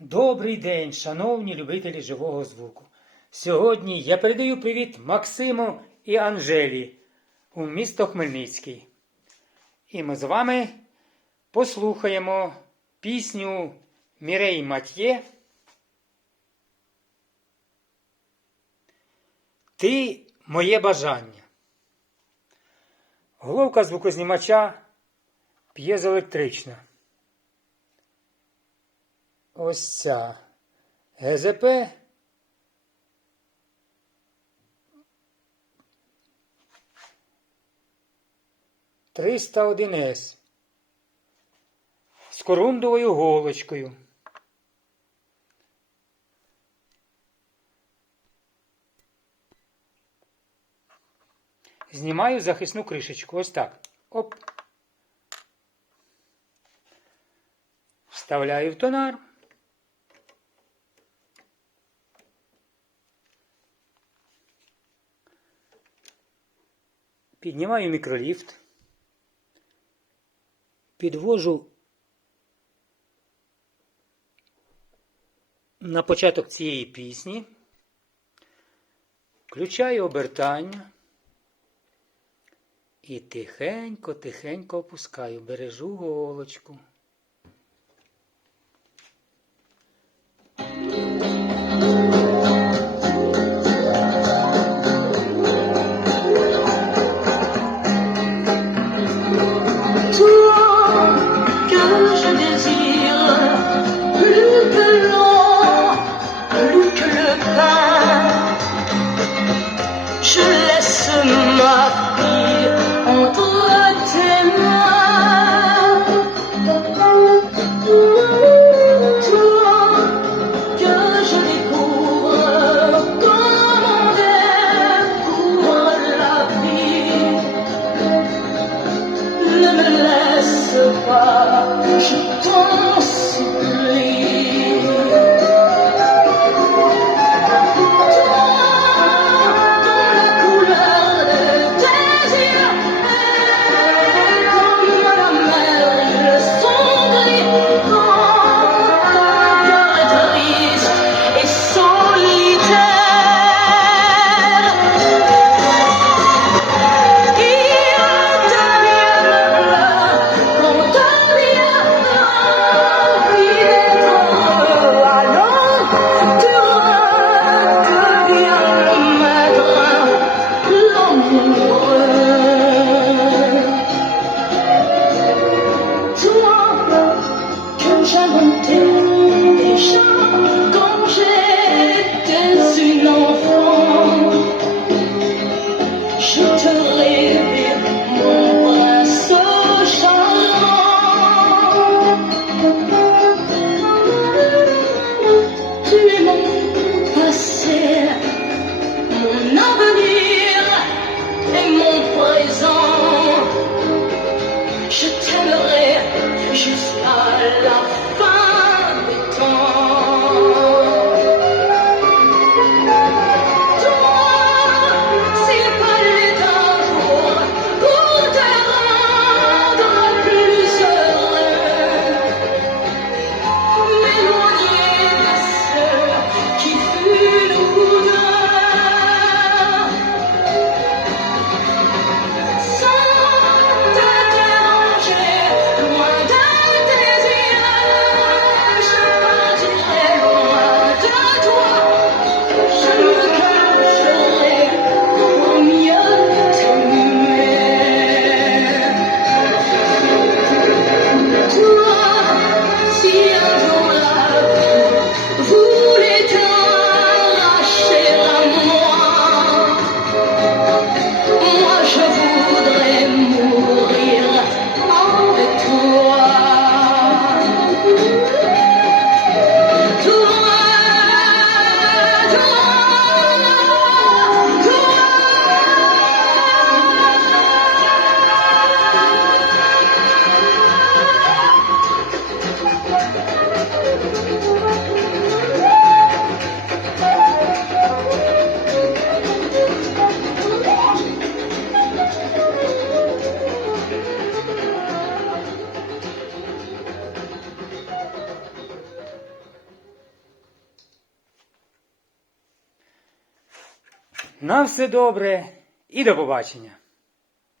Добрий день, шановні любителі живого звуку. Сьогодні я передаю привіт Максиму і Анжелі у місто Хмельницький. І ми з вами послухаємо пісню Мірей Матьє. Ти моє бажання. Головка звукознімача п'єзоелектрична. Ось ця ГЗП. Триста один С з корундовою голочкою. Знімаю захисну кришечку. Ось так. Оп. Вставляю в тонар. Піднімаю мікроліфт. Підвожу на початок цієї пісні. Включаю обертання. І тихенько, тихенько опускаю, бережу голочку. На все добре і до побачення.